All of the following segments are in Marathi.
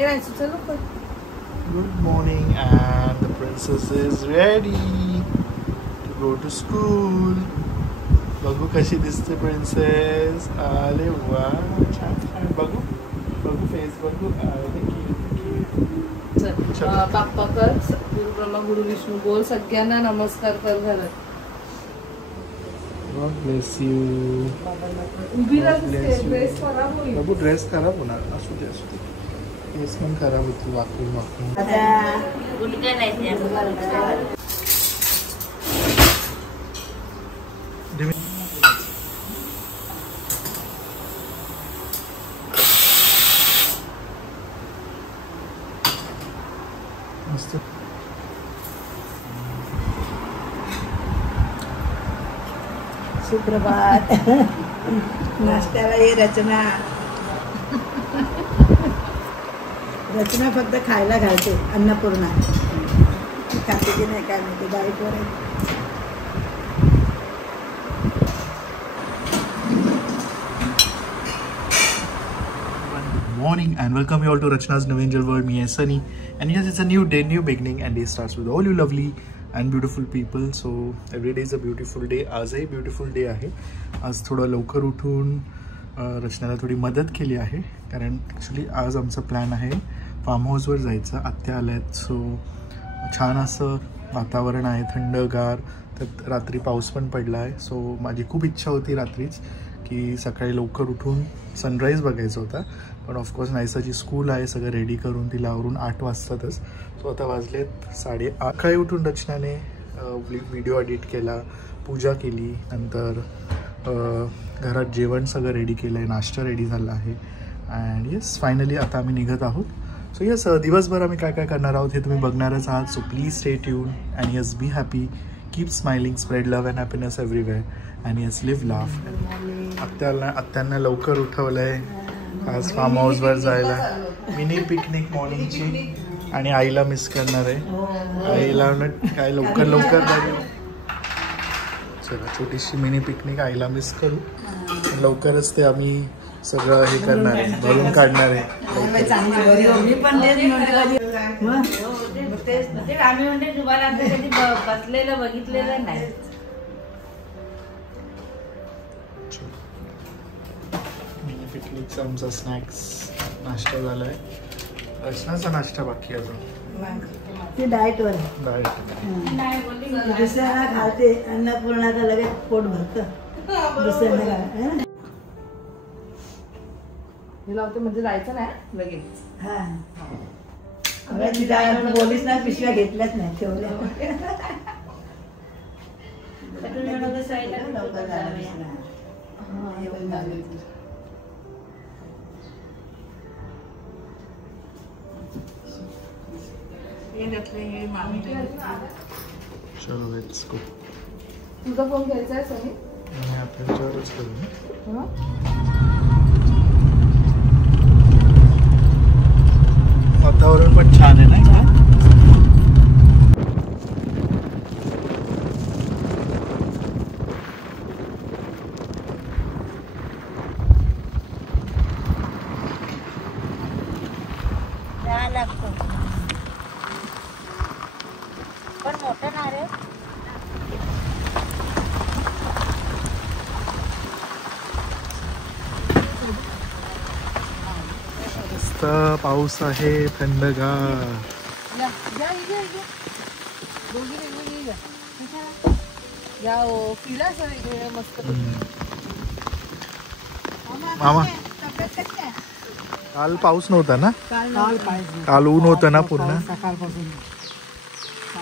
Good morning, and the princess is ready to go to school. बघू कशी दिसते प्रिन्सेस. अरे वा, छान छान. बघू बघू फेस बघू. बाप्पा कर, गुरु ब्रह्मा गुरु विष्णू बोल, सगळ्यांना नमस्कार कर घरात. God bless you. उभी राहते, ड्रेस खराब होईल. बघू ड्रेस खराब होणार. असू दे असू दे. केस पण खराब होती वाकून वाकून. मस्त. सुप्रभात. नाश्त्याला ये रचना. रचना फक्त खायला घालते. अन्नपूर्णा खाते की नाही काय माहिती, डाएटवर आहे. Morning and welcome you all to Rachna's New Angel World. Me is Sunny, and yes, it's a new day, new beginning, and day starts with all you lovely and beautiful people. So every day is a beautiful day. आजही beautiful day आहे. आज थोडं लवकर उठून रचनाला थोडी मदत केली आहे, कारण ॲक्च्युली आज आमचा प्लॅन आहे फार्म हाऊसवर जायचं. आत्या आल्यात, सो छान असं वातावरण आहे, थंडगार. त्यात रात्री पाऊस पण पडला आहे. सो माझी खूप इच्छा होती रात्रीच की सकाळी लवकर उठून सनराईज बघायचा होता, पण ऑफकोर्स नाईसाची स्कूल आहे, सगळं रेडी करून तिला आवरून 8 वाजतातच. सो आता वाजलेत 8:30. काही उठून रचनाने व्हिडिओ एडिट केला, पूजा केली, नंतर घरात जेवण सगळं रेडी केलं आहे, नाश्ता रेडी झाला आहे. अँड येस, फायनली आता आम्ही निघत आहोत. सो येस, दिवसभर आम्ही काय काय करणार आहोत हे तुम्ही बघणारच आहात. So please stay tune and yes, be happy, keep smiling, spread love and happiness everywhere, and yes, live laugh. आत्यांना लवकर उठवलं आहे आज फार्म हाऊसवर जायला. मिनी पिकनिक मॉर्निंगची, आणि आईला मिस करणार आहे. आईला काय लवकर लवकर जाईल. चला, छोटीशी मिनी पिकनिक, आईला मिस करू. लवकरच ते आम्ही सगळं हे करणार आहे, भरून काढणार आहे. बघितलेलं नाही. मिनी पिकनिकचा आमचा स्नॅक्स नाश्ता झाला आहे. रचनाचा नाश्ता बाकी अजून. ती डाएटवर आहे. डाएट दुसऱ्याला खाते, अन्नपूर्णाचं लगेच पोट भरतं. दुसऱ्याला लावते म्हणजे जायचं नाही लगेच. बोलीस ना, पिशव्या घेतल्याच नाही, ठेवल्या. चलो लेट्स गो. तुझा फोन घ्यायचा आहे सनी? आणि आपल्याच्यावरच करू. वातावरण पण छान आहे नाही का? पण मोठं ना रे. मस्त पाऊस आहे, थंडगार. मामा, काल पाऊस नव्हता ना? काल ऊन होतं ना पूर्ण.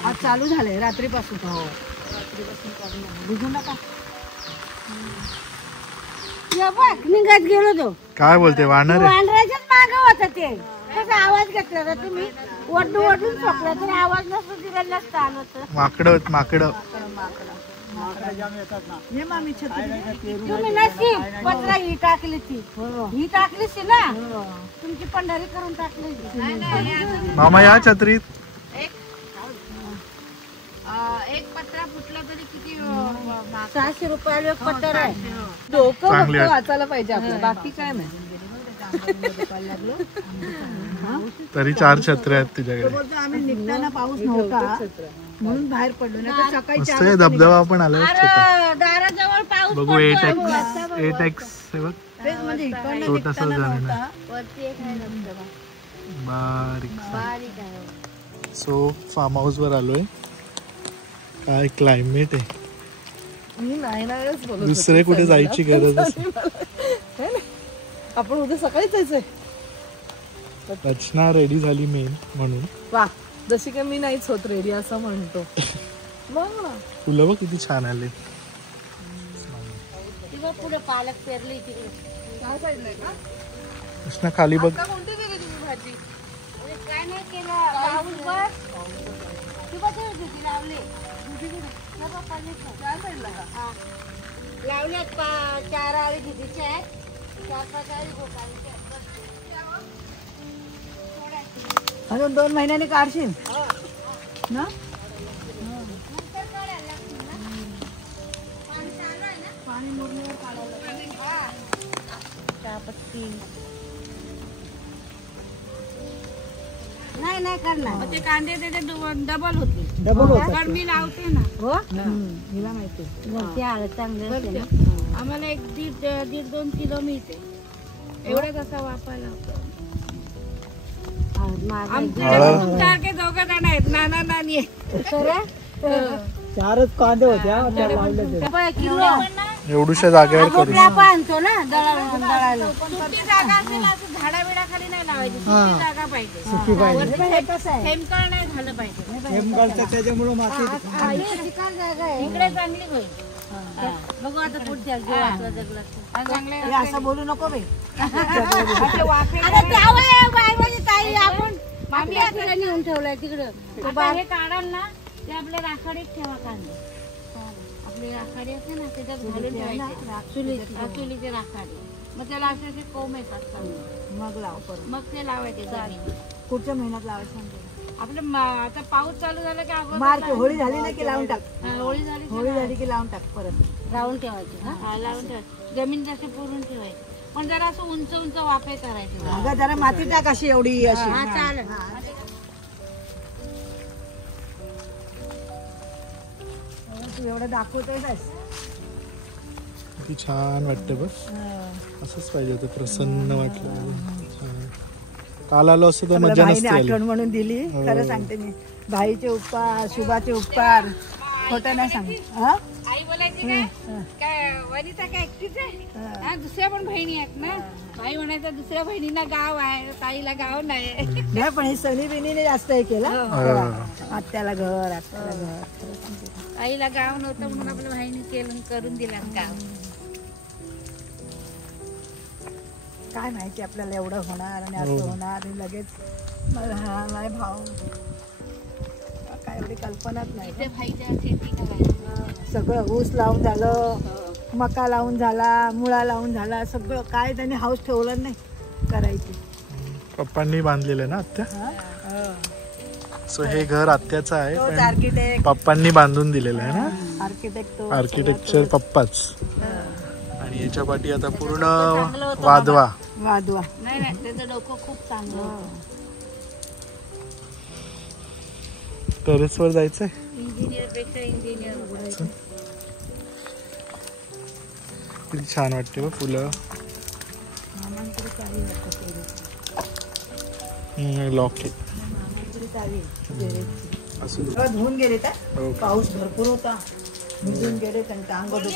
आज चालू झालंय रात्रीपासून. भिजू नका. निघत गेलो तो. काय बोलते, वाढणार आहे? वानराच्याच मागं होता ते. कसा आवाज घेतला ना तुम्ही? ओढून ओढून सोपला तर आवाज नसतो दिला नसता आलं तर. माकडं माकडं. तुम्ही नसती पत्रा ही टाकली ती. ही टाकलीच ना तुमची पंढरी करून टाकली. मामा या छत्रीत. एक पत्रा फुटला तरी किती 600 रुपयाला एक पत्रा आहे. डोकं वाचायला पाहिजे आपलं, बाकी काय नाही. तरी 4 छत्र्या आहेत तुझ्याकडे. बोलतो आम्ही निघताना पाऊस नव्हता म्हणून बाहेर पडलो नाही तर सकाळी मस्त आहे धबधबा पण आला दाराजवळ पाऊस बघू. 8x हे बघ तेच म्हणजे इकडनं छोटासा निघताना झाला नव्हता. वरती एक आहे धबधबा बारीक. बारीक आहे. सो फार्म हाऊस वर आलोय. काय क्लायमेट आहे. मी नाही बोलत दुसरे कुठे जायची गरज आपण उद्या सकाळीच जायचंय. रचना रेडी झाली मेन म्हणून. वा जशी काय मी नाहीच होत रेडी असं म्हणतो. बघ ना फुलं बघ किती छान आले. पुढे पालक पेरली तिकडे कृष्णा खाली बघ. कोणती केली तुम्ही भाजी? काय नाही केलं लावल्यात 4 आळी घेतीचे आहेत 4-5 आळी भोपाळीचे अजून 2 महिन्यांनी काढशील ना. पाणी मुरण्यावर काढायला चहापत्ती नाही करणार. ते कांदे त्याचे डबल होते. पण मी लावते ना. हो हिला माहिती वरती आलं चांगलं. आम्हाला 1.5-2 किलो मिळते. एवढं कसं वापरायला होतं. तुमच्यासारखे 2 जण आहेत नाना नानी. 4च कांदे होते. एवढ्याशा जागेवर करू. आणतो ना दळायला. जागा असेल असं झाडा बिडाखाली नाही लावायची. जागा पाहिजे. हेमकाळ नाही झालं पाहिजे. त्याच्यामुळे माती इकडे चांगली होईल. बघू आता पुढच्या चांगले असं बोलू नको बाई. ताई आपण माती नेऊन ठेवलंय तिकडं. हे काढाल ना ते आपल्या राखाडीत ठेवा कांदे. आपली राखाडी असते ना त्याच्यात घालून ठेवायचे. चुलीचे राखाडी. मग त्याला असे कोंब येतात चांगले. मग ते लावायचे. पुढच्या महिन्यात लावायचं आपलं आता पाऊस चालू झाला की मार्च होळी झाली ना की लावून टाक. होळी झाली की लावून टाक परत. लावून ठेवायची. लावून ठेवायची. जमीन जशी पुरून ठेवायची. पण जरा असं उंच वाफे करायचे. अगं जरा माती टाक अशी एवढी अशी. चालेल. एवढं दाखवतोय किती छान वाटतं बघ. असंच पाहिजे होतं. प्रसन्न वाटलं. काल आलो असं तर मजा नसते. आठवण म्हणून दिली. खरं सांगते मी. भाईचे उपकार शुभाचे उपकार खोटं नाही सांग. आई बोलायची काय वनिता काय एकटीच आहे. दुसऱ्या पण बहिणी आहेत ना. भाई म्हणायचं दुसऱ्या बहिणीला गाव आहे ताईला गाव नाही. पण हे सनी बिनीने जास्त हे केलं. आत्याला घर आईला गाव नव्हतं म्हणून आपल्या भाईने केलं करून दिला गाव. काय माहिती आपल्याला एवढं होणार आणि असं होणार आणि लगेच नाही भाव काय एवढी कल्पनाच नाही. सगळं ऊस लावून झालं मका लावून झाला मुळा लावून झाला सगळं. काय त्यांनी हाऊस ठेवलं नाही करायची. पप्पांनी बांधलेलं ना आत्या. सो हे घर आत्याचं आहे पण आर्किटेक्ट पप्पांनी बांधून दिलेलं आहे ना. आर्किटेक्चर पप्पाच. आणि याच्या पाठी आता पूर्ण वादवा. नाही त्याचं डोकं खूप चांगलं. टेरेस वर जायचंय. इंजिनियर पेक्षा इंजिनियर. किती छान वाटते बघ फुलं. लॉक धुवून गेले तर पाऊस भरपूर होता. भिजून गेले त्यांचं अंग थोडं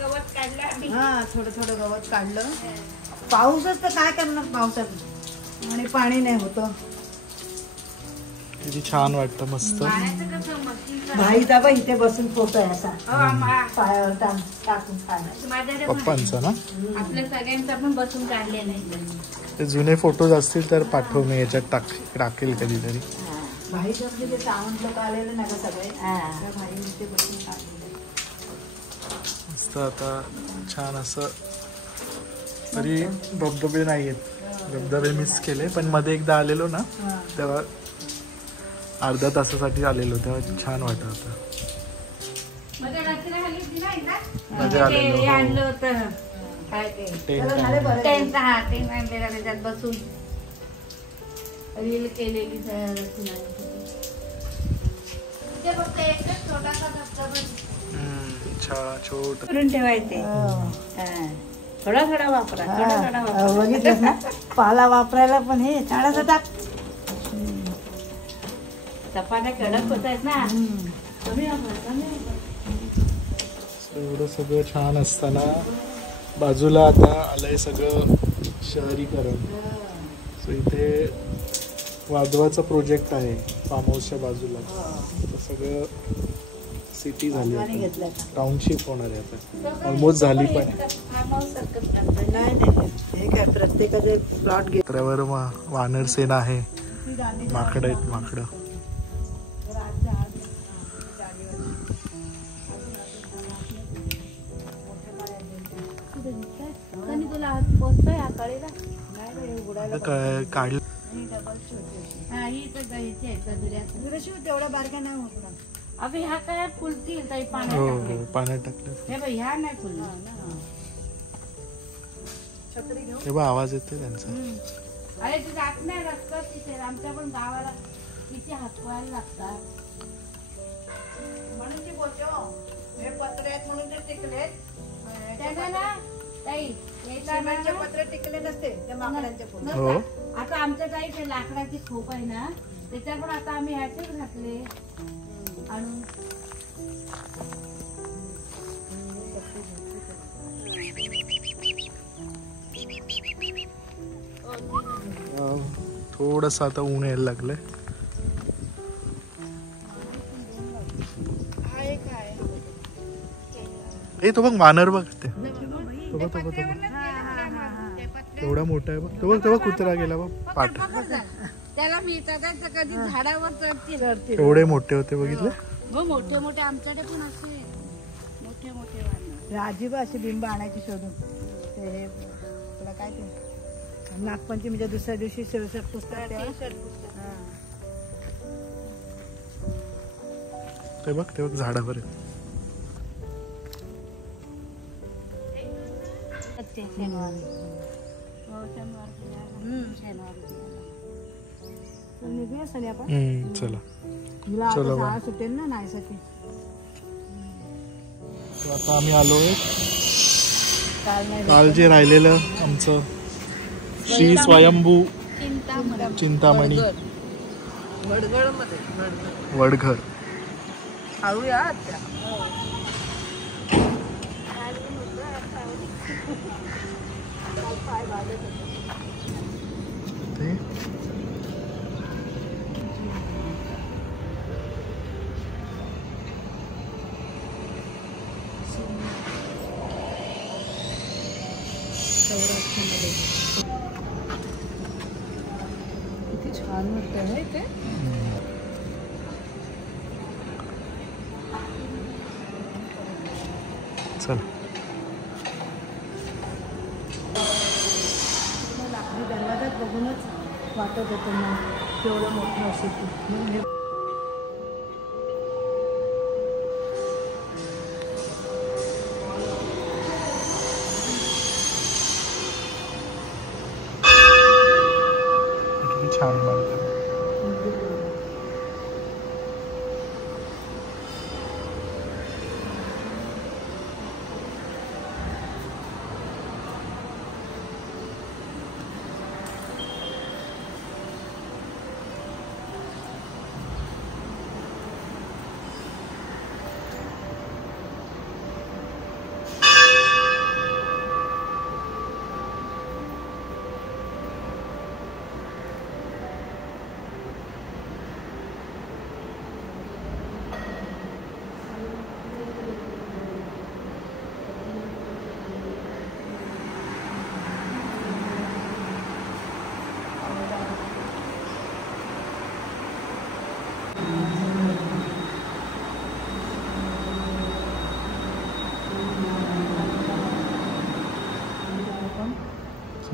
गवत काढलं. थोडं गवत काढलं. पाऊसच तर काय करणार पावसात आणि पाणी नाही होतं. किती छान वाटतं मस्त. भाईचा बा इथे बसून फोटो आहे असा पायावर टाकून पप्पांचा ना. आपल्या सगळ्यांचा पण बसून काढलेला आहे. ते जुने फोटोज असतील तर पाठव. मी याच्यात टाकेल कधीतरी. भाईच्या म्हणजे ते सावंत लोक आलेले ना सगळे भाई इथे बसून काढलेले मस्त. आता छान असं. तरी धबधबे नाही आहेत. धबधबे मिस केले पण मध्ये एकदा आलेलो ना तेव्हा अर्ध्या तासासाठी आलेलो तेव्हा छान वाटत होतं. मध्ये आलेलो. काय ते टेंट टेंट हा टेंट आणलेला त्याच्यात बसून रील केलेली फक्त एकच छोटासा छोट करून ठेवायचे थोडा थोडा वापरा थोडा थोडा वापरा बघितलं ना पाला वापरायला पण हे थोडासा टाक चपात्या कडक होत आहेत ना कमी वापर एवढं सगळं छान असताना बाजूला आता आलंय सगळं शहरीकरण. सो इथे वादवाचा प्रोजेक्ट आहे फार्म हाऊसच्या बाजूला. सगळं सिटी झाली टाउनशिप होणार आहे आता ऑलमोस्ट झाली पण हे काय प्रत्येकाचे प्लॉट घेतल्यावर वानर सेना आहे. माकड आहेत माकडं. काढलं तेवढ्या बारक्या नाही होत. अबे ह्या काय फुलतील ताई पाण्यात टाकलं हे बाई ह्या नाही फुलणार. तेव्हा आवाज येते त्यांचा. अरे ते जात नाही रस्ता तिथे आमच्या पण गावाला किती हातवायला लागतात म्हणून ती बोलते हे पत्रे आहेत म्हणून ते टिकलेत. त्याला ना ताई सिमेंटचे पत्रे टिकले नसते त्या माकडांच्या पुढे. आता आमच्या ताई ते लाकडाची खोप आहे ना त्याच्यावर पण आता आम्ही ह्याचेच घातले आणून. थोडस आता ऊन यायला लागलंय. ए तो बघ वानर बघ ते तो बघ एवढा मोठा आहे बघ. तो बघ तेव्हा कुत्रा गेला बघ पाठ. त्याला मी कधी झाडावर चढतील. एवढे मोठे होते बघितले. मोठे मोठे आमच्याकडे पण असे मोठे मोठे वानर. राजीबा अशी बिंब आणायची शोधून. ते तुला काय ते नागपंचमीच्या दुसऱ्या दिवशी शिवसट पुस्तक ते बघ ते बघ झाडावर चला शाळा सुटेल ना नाहीसाठी. आता आम्ही आलोय काल जे राहिलेलं आमचं श्री स्वयंभू चिंतामणी वडघर. किती छान वाटतं ना इथे. चल लाकडी दरवाजात बघूनच वाटत होतं ना केवढं मोठं असेल. छान लागतं.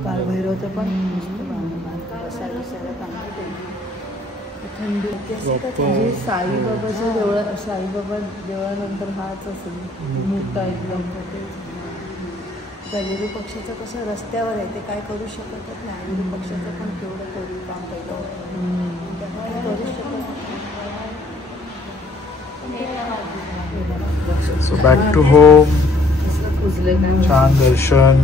काळभैरवचं पण बसायला थंडी साईबाबाच्या देवळा साईबाबा देवळानंतर हाच असेल मोठा एकदम आता विरोधी पक्षाचं कसं रस्त्यावर आहे, ते काय करू शकतच नाही. विरोधी पक्षाचं पण केवढं करू काम पहिलं होतं, त्यामुळे करू शकत. So back to home. छान दर्शन.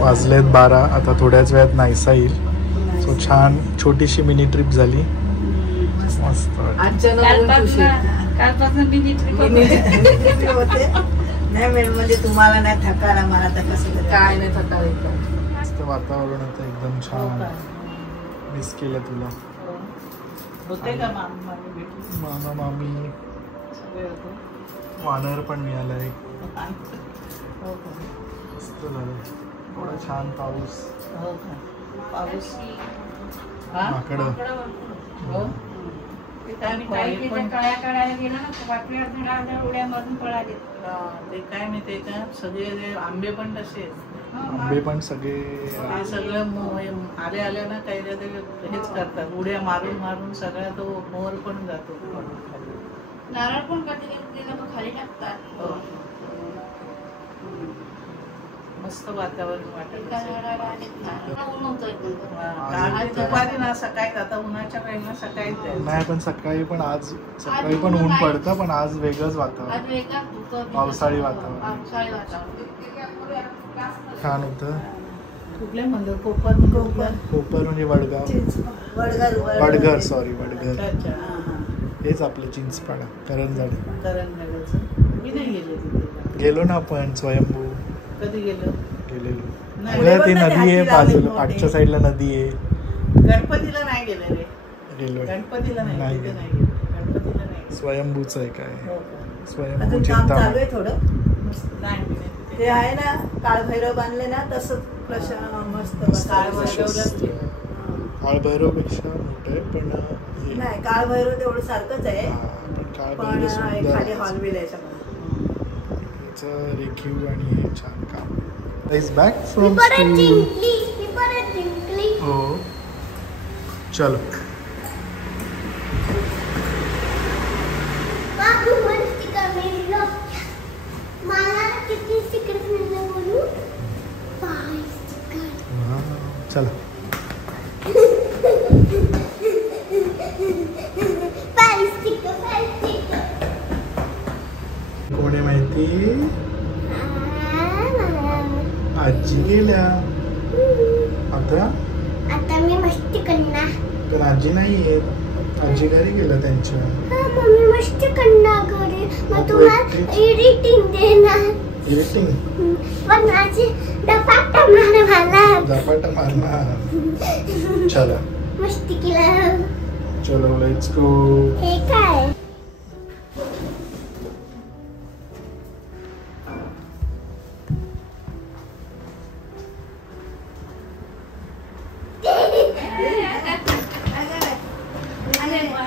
वाजलेत 12. आता थोड्याच वेळात नाहीसा येईल. सो छान छोटीशी मिनी ट्रिप झाली. मस्त कालपासून मिनी ट्रिप होते. नाही मेन म्हणजे तुम्हाला नाही थकायला, मला तर कसं काय नाही थकायला. मस्त वातावरण होतं एकदम छान. मिस केलं तुला. होते का मामा मामी वानर पण मिळालाय. मस्त झालं. थोडा छान पाऊस. माकडं. ते काय माहितीये का, सगळे आंबे पण तसे. आंबे पण सगळे सगळं आले ना काही हेच करतात, उड्या मारून मारून सगळा तो मोर पण जातो. नारळ पण कधी खाली टाकतात. मस्त वातावरण वाटत. दुपारी ना सकाळी, आता उन्हाच्या वेळेला सकाळी नाही, पण सकाळी पण आज सकाळी पण ऊन पडतं, पण आज वेगळंच वातावरण. पावसाळी वातावरण छान होतं. कुठल्या म्हणलं? कोपर म्हणजे वडघर. सॉरी, वडघर. हेच आपलं चिंचपाडा, करंजाडे. मी नाही गेले तिथे. गेलो ना आपण स्वयंभू. कधी गेलेलो. ती नदी आहे बाजूला, पाठच्या साईडला नदी आहे. गणपतीला नाही गेले रे. गेलो. गणपतीला नाही गेले. गणपतीला नाही. स्वयंभूच आहे काय? स्वयंभू चिंतामणी थोडं ते आहे ना, काळभैरव बांधले ना तसंच मस्त. काळभैरवपेक्षा मोठं आहे, पण नाही काळभैरव तेवढं सारखंच आहे, पण खाली हॉलवेल आहे सगळं. रेखीव आणि हे छान काम. Is back from school. हो चलो. चला. कोणी माहिती? आजी गेल्या. आता मी मस्ती करणार. पण आजी नाही येत. आजी घरी गेलं त्यांच्या. मम्मी मस्ती करणार घरी. मग तुम्हाला एडिटिंग देणार. एडिटिंग पण माझी दपाटा मारणार. दपाटा मारणार. चला मस्ती केला. चलो लेट्स गो. हे काय?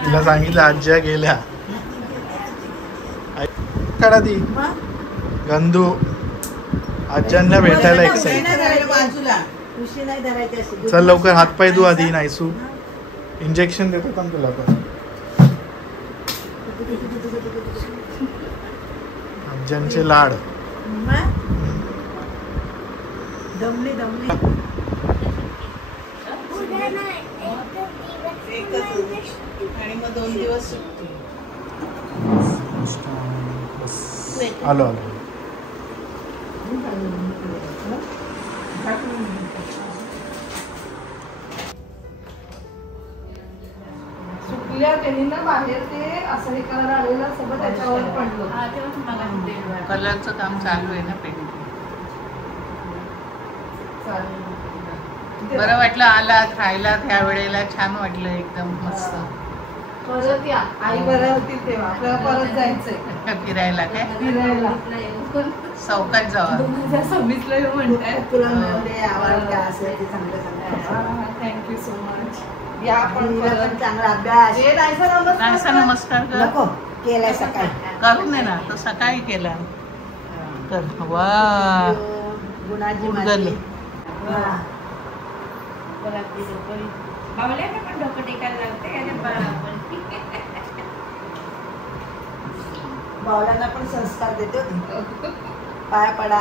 तिला सांगितलं आज्या गेल्या. काढा ती गंधू. आज्यांना भेटायला एक्साइट. चल लवकर हातपाय धु आधी. नाहीसू इंजेक्शन देतो का तुला पण? आज्यांचे लाड. दमली आणि मग 2 दिवस सुट्टी. आलो. सुकल्या त्यांनी ना बाहेर ते असं हे करायला आलेलं सगळं त्याच्यावर पडलं. कलरचं काम चालू आहे ना पेंटिंग. बरं वाटलं आला खायला त्या वेळेला. छान वाटलं एकदम मस्त. परत या. आई बरं होती तेव्हा आपल्याला परत जायचंय फिरायला. काय फिरायला चौकात जावा. 2026 ला म्हणताय. Thank you so much. या आपण चांगला अभ्यास. नमस्कार केलाय सकाळी. करून दे ना. तो सकाळी केला. कर. वा गुणाजी. बावल्यांना पण संस्कार देतो. पाया पडा.